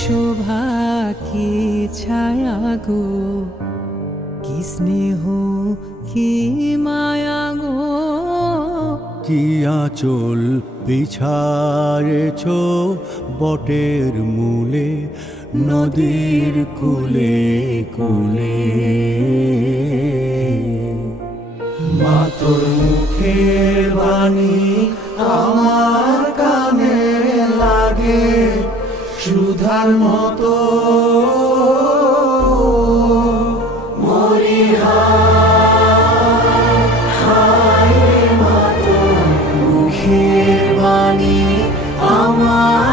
শোভা কি ছায়া গো, কি স্নেহ কি মায়া গো, কি আঁচল বিছারেছ বটের মূলে, নদীর কূলে কূলে। মা তোর মুখের বাণী আমার কানে লাগে সুধার মতো, মরি হায় হায় রে মা তোর মুখের বাণী আমার